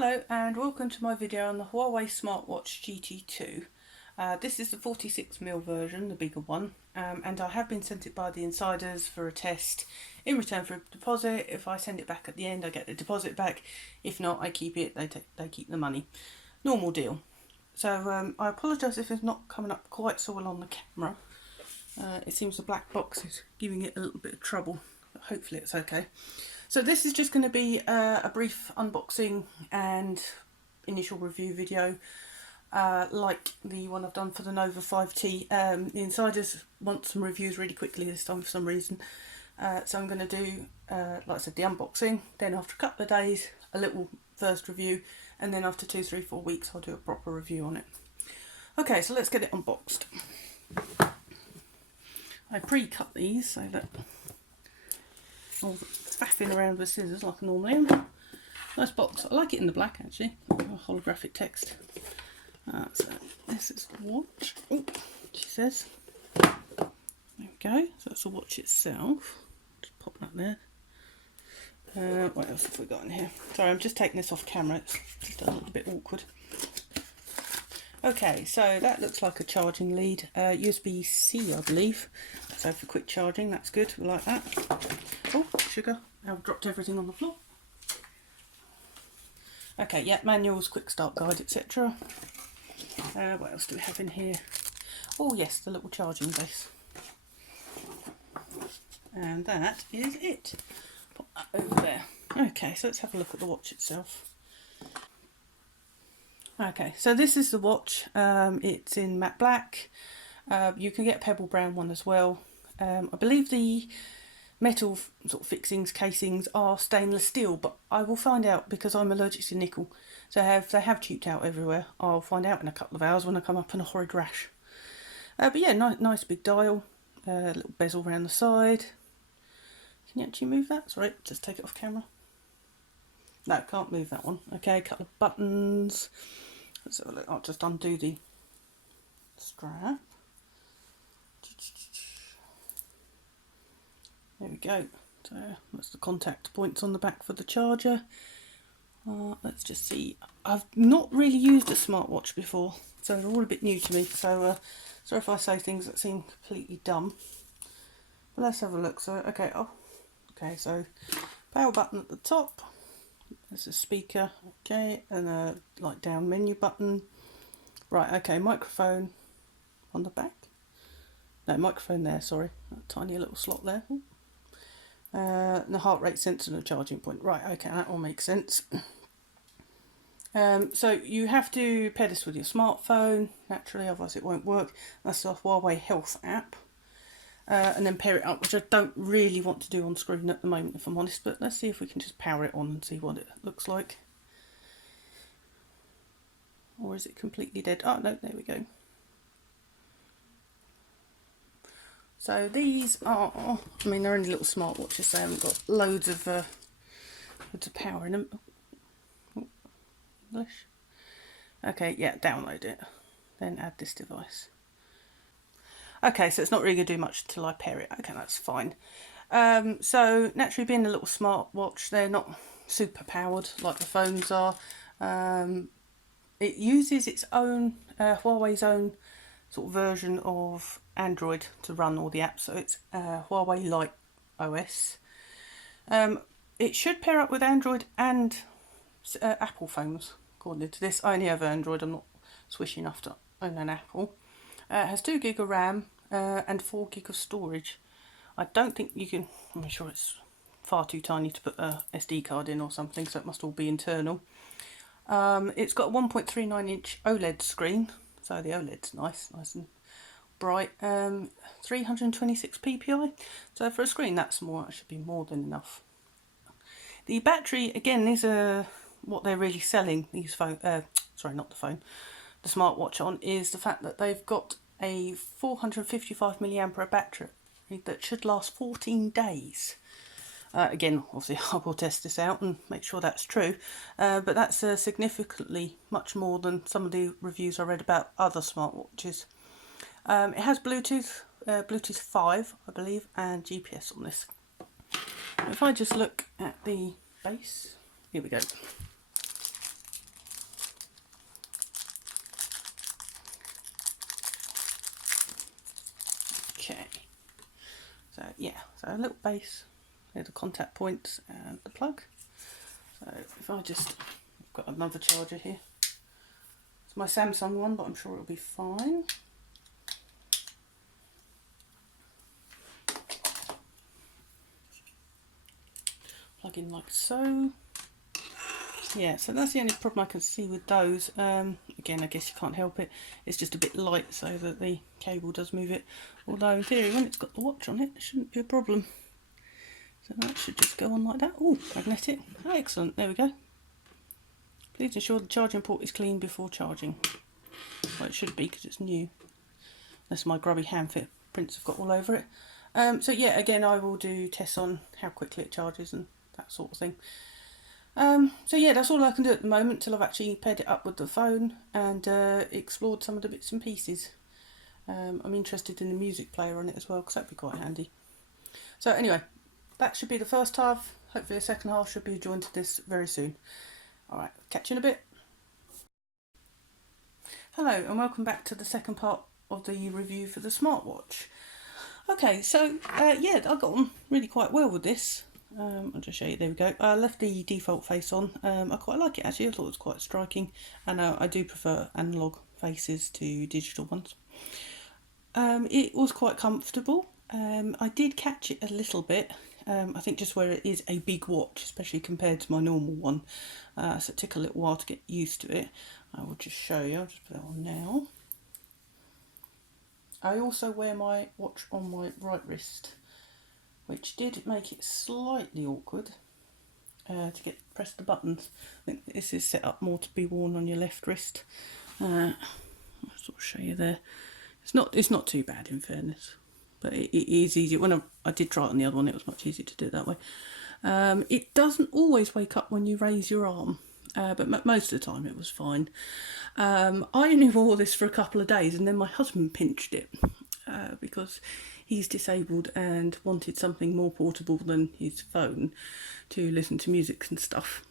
Hello and welcome to my video on the Huawei Smartwatch GT2. This is the 46mm version, the bigger one, and I have been sent it by the insiders for a test in return for a deposit. If I send it back at the end, I get the deposit back. If not, I keep it, they keep the money. Normal deal. So I apologise if it's not coming up quite so well on the camera. It seems the black box is giving it a little bit of trouble, but hopefully it's okay. So this is just going to be a brief unboxing and initial review video, like the one I've done for the Nova 5T. The insiders want some reviews really quickly this time for some reason. So I'm going to do, like I said, the unboxing, then after a couple of days, a little first review, and then after 2, 3, 4 weeks I'll do a proper review on it. Okay, so let's get it unboxed. I pre-cut these so that all the faffing around with scissors like I normally am. Nice box. I like it in the black actually. Holographic text. So this is the watch. Oh, she says. There we go. So that's the watch itself. Just pop that there. What else have we got in here? Sorry, I'm just taking this off camera. It's just a little bit awkward. Okay, so that looks like a charging lead. USB-C, I believe. So for quick charging, that's good. We like that. Oh, sugar. I've dropped everything on the floor. Okay, yeah, manuals, quick start guide, etc. What else do we have in here? Oh yes, the little charging base. And that is it. Put that over there. Okay, so let's have a look at the watch itself. Okay, so this is the watch. It's in matte black. You can get a pebble brown one as well. I believe the metal sort of fixings, casings are stainless steel, but I will find out because I'm allergic to nickel. So they have cheaped out everywhere. I'll find out in a couple of hours when I come up in a horrid rash. But yeah, nice big dial, little bezel around the side. Can you actually move that? Sorry, just take it off camera. No, can't move that one. Okay, a couple of buttons. Let's have a look. I'll just undo the strap. There we go. So that's the contact points on the back for the charger. Let's just see. I've not really used a smartwatch before, so they're all a bit new to me. So sorry if I say things that seem completely dumb. But let's have a look. So okay. So power button at the top. There's a speaker, okay, and a like down menu button. Right, okay, microphone on the back. No, microphone there, sorry. A tiny little slot there. And the heart rate sensor and a charging point. Right, okay, that all makes sense. So you have to pair this with your smartphone, naturally, otherwise it won't work. That's the Huawei Health app. And then pair it up, which I don't really want to do on screen at the moment, if I'm honest, but let's see if we can just power it on and see what it looks like. Or is it completely dead? Oh no, there we go. So these are, I mean, they're only little smartwatches, so they haven't got loads of power in them. Oh, English. Okay, yeah, download it, then add this device. Okay, so it's not really going to do much till I pair it. Okay, that's fine. So naturally, being a little smartwatch, they're not super powered like the phones are. It uses its own, Huawei's own sort of version of Android to run all the apps. So it's Huawei Lite OS. It should pair up with Android and Apple phones, according to this. I only have Android. I'm not swishy enough to own an Apple. It has 2 gig of RAM and 4 gig of storage. I don't think you can, I'm sure it's far too tiny to put a SD card in or something, so it must all be internal. It's got a 1.39 inch OLED screen, so the OLED's nice and bright. 326 ppi, so for a screen that small, that should be more than enough. The battery, again, these are what they're really selling these the smartwatch on, is the fact that they've got a 455 milliampere battery that should last 14 days. Again, obviously I will test this out and make sure that's true, but that's significantly much more than some of the reviews I read about other smartwatches. It has Bluetooth 5, I believe, and GPS on this. If I just look at the base, here we go. yeah, so a little base, here are the contact points and the plug. So if I just, I've got another charger here. It's my Samsung one, but I'm sure it'll be fine. Plug in like so. Yeah, so that's the only problem I can see with those. Again, I guess you can't help it. It's just a bit light so that the cable does move it. Although in theory, when it's got the watch on it, it shouldn't be a problem. So that should just go on like that. Oh, magnetic. Excellent, there we go. Please ensure the charging port is clean before charging. Well, it should be because it's new. Unless my grubby hand fit prints have got all over it. So yeah, again, I will do tests on how quickly it charges and that sort of thing. So yeah, that's all I can do at the moment till I've actually paired it up with the phone and explored some of the bits and pieces. I'm interested in the music player on it as well because that'd be quite handy. So anyway, that should be the first half. Hopefully the second half should be joined to this very soon. Alright, catch you in a bit. Hello and welcome back to the second part of the review for the smartwatch. Okay, so yeah, I got on really quite well with this. I'll just show you, there we go. I left the default face on. I quite like it actually, I thought it was quite striking, and I do prefer analogue faces to digital ones. It was quite comfortable. I did catch it a little bit, I think just where it is a big watch, especially compared to my normal one, so it took a little while to get used to it. I will just show you, I'll just put it on now. I also wear my watch on my right wrist, which did make it slightly awkward to press the buttons. I think this is set up more to be worn on your left wrist. I'll sort of show you there. It's not too bad in fairness, but it is easier. When I did try it on the other one, it was much easier to do it that way. It doesn't always wake up when you raise your arm, but most of the time it was fine. I only wore this for a couple of days and then my husband pinched it because he's disabled and wanted something more portable than his phone to listen to music and stuff.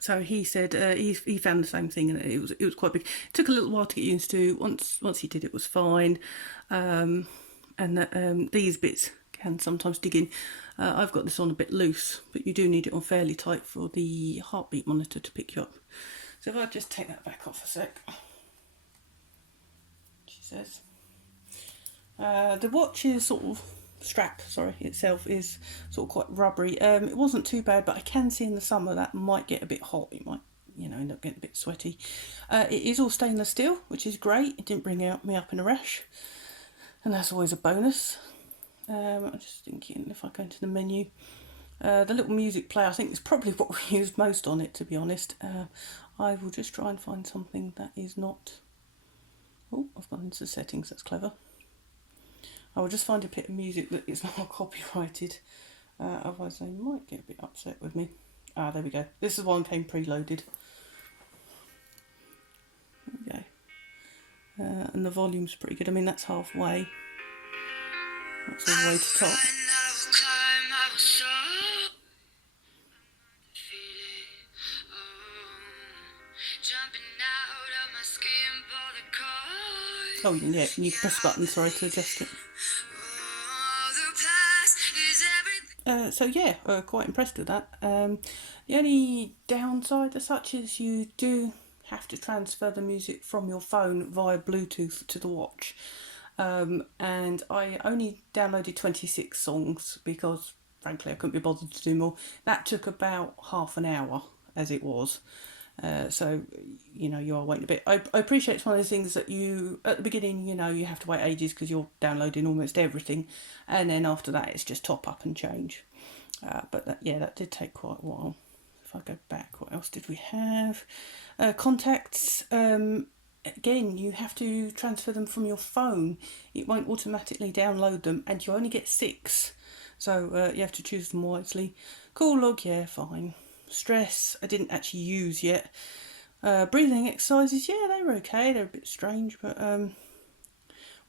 So he said he found the same thing, and it was quite big. It took a little while to get used to. Once he did, it was fine. And these bits can sometimes dig in. I've got this on a bit loose, but you do need it on fairly tight for the heartbeat monitor to pick you up. So if I just take that back off a sec, she says. The watch's sort of strap, itself is sort of quite rubbery. It wasn't too bad, but I can see in the summer that might get a bit hot. It might, end up getting a bit sweaty. It is all stainless steel, which is great. It didn't bring me up in a rash, and that's always a bonus. I'm just thinking if I go into the menu. The little music player, I think, is probably what we use most on it, to be honest. I will just try and find something that is not... Oh, I've gone into the settings, that's clever. I will just find a bit of music that is not copyrighted, otherwise they might get a bit upset with me. Ah, there we go. This is one came preloaded. There we go. And the volume's pretty good. I mean, that's halfway. That's all the way to top. Oh yeah, you can press the button, sorry, to adjust it. So yeah, quite impressed with that. The only downside as such is you do have to transfer the music from your phone via Bluetooth to the watch. And I only downloaded 26 songs because frankly I couldn't be bothered to do more. That took about half an hour as it was. So, you are waiting a bit. I appreciate it's one of those things that you, at the beginning, you have to wait ages because you're downloading almost everything. And then after that, it's just top up and change. But that did take quite a while. If I go back, what else did we have? Contacts. Again, you have to transfer them from your phone. It won't automatically download them, and you only get 6. So you have to choose them wisely. Call log, yeah, fine. Stress, I didn't actually use yet. Breathing exercises, yeah, they were okay. They're a bit strange, but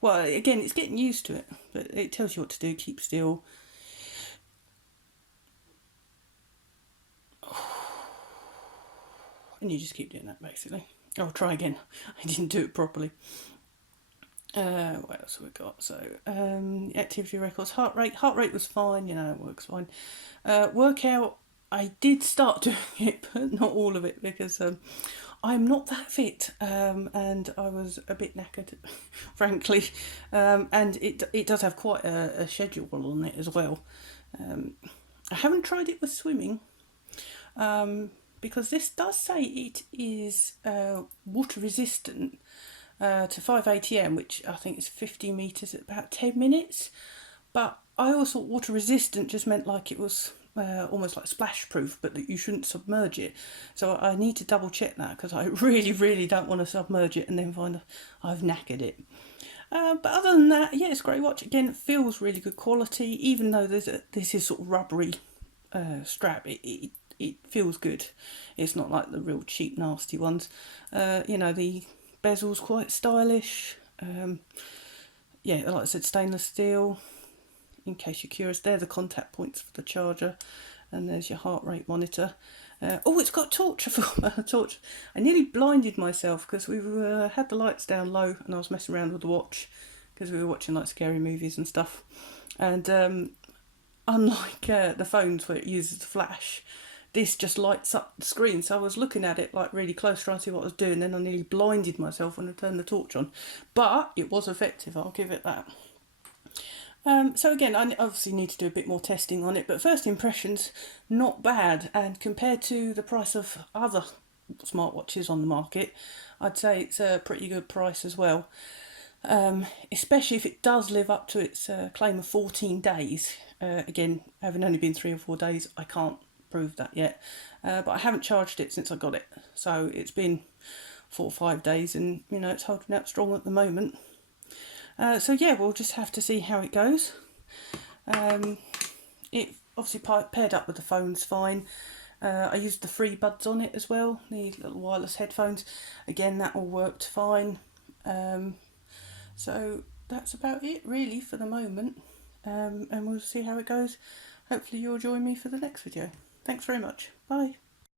well, again, it's getting used to it. But it tells you what to do. Keep still. And you just keep doing that, basically. I'll try again. I didn't do it properly. What else have we got? So, activity records, heart rate was fine, you know, it works fine. Workout, I did start doing it, but not all of it, because I'm not that fit, and I was a bit knackered, frankly. And it does have quite a schedule on it as well. I haven't tried it with swimming, because this does say it is water resistant to 5 ATM, which I think is 50 metres at about 10 minutes. But I always thought water resistant just meant like it was almost like splash proof, but that you shouldn't submerge it. So I need to double check that, because I really, really don't want to submerge it and then find I've knackered it. But other than that, yeah, it's a great watch. Again, it feels really good quality, even though this is sort of rubbery strap. It feels good. It's not like the real cheap, nasty ones. The bezel's quite stylish. Yeah, like I said, stainless steel. In case you're curious, they're the contact points for the charger, and there's your heart rate monitor. It's got a torch. A torch. I nearly blinded myself because we had the lights down low, and I was messing around with the watch because we were watching like scary movies and stuff. And unlike the phones where it uses the flash, this just lights up the screen. So I was looking at it like really close, trying to see what I was doing. Then I nearly blinded myself when I turned the torch on, but it was effective. I'll give it that. So again, I obviously need to do a bit more testing on it, but first impressions, not bad. And compared to the price of other smartwatches on the market, I'd say it's a pretty good price as well. Especially if it does live up to its claim of 14 days. Again, having only been 3 or 4 days, I can't prove that yet. But I haven't charged it since I got it. So it's been 4 or 5 days, and it's holding out strong at the moment. So yeah, we'll just have to see how it goes. It obviously paired up with the phone's fine. I used the free buds on it as well, the little wireless headphones. Again, that all worked fine. So that's about it really for the moment. And we'll see how it goes. Hopefully you'll join me for the next video. Thanks very much. Bye.